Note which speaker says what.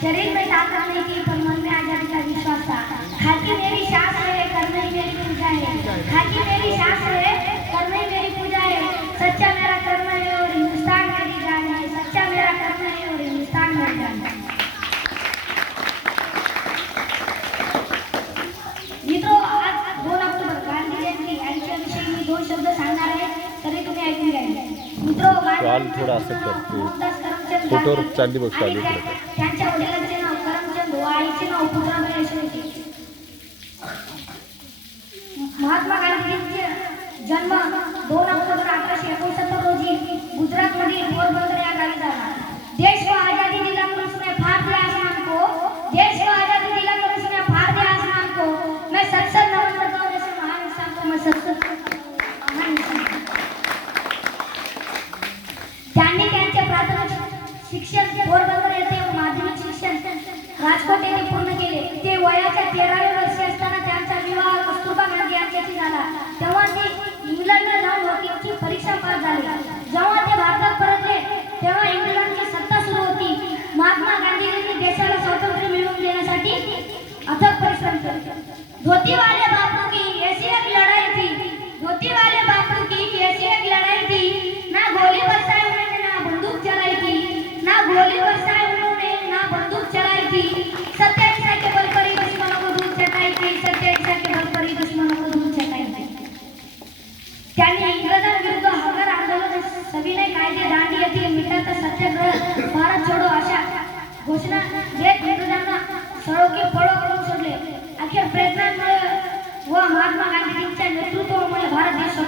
Speaker 1: शरीर में ताकत नहीं थी पर मन में आज़ादी का विश्वास था। खाकी मेरी सांस है करना ही मेरी पूजा है। खाकी मेरी सांस है करना ही मेरी पूजा है। सच्चा मेरा कर्म है और हिंदुस्तान मेरी जान है। सच्चा मेरा कर्म है और हिंदुस्तान मेरी जान है। मित्रो आज दोन ऑक्टोबर गांधी जयंती यांच्याविषयी मी दोन शब्द सांगणार आहे तरी तुम्ही ऐकून घ्या मित्रो
Speaker 2: चाल थोडं असं
Speaker 1: गांधी
Speaker 2: चालली बघ, चालली
Speaker 1: त्यांच्या वडिलांचे नाव करमचंद व आईचे नाव पुतळाबाई असे होते. महात्मा गांधींचे जन्म दोन ऑक्टोबर अठराशे एकोणसत्तर रोजी गुजरातमधील पोरबंदर शिक्षण पोरबंदर येथे माध्यमिक शिक्षण. राजकोट येथे पूर्ण केले. ते वयाच्या तेराव्या वर्षी असताना त्यांचा विवाह कस्तुरबा गांधी यांच्याशी झाला. तेव्हा ते इंग्लंडला जाऊन वकिलची परीक्षा पास झाली. जेव्हा ते भारतात परतले तेव्हा इंग्लंडची सत्ता सुरू होती. महात्मा गांधीजींनी देशाला स्वातंत्र्य मिळवून देण्यासाठी अथक परिश्रम केले. धोतीवाले ફળો ફળો એટલે આખી પ્રેરણા મળે. જો મહાત્મા ગાંધીની ઈચ્છા નેતૃત્વ મળે ભારત દેશ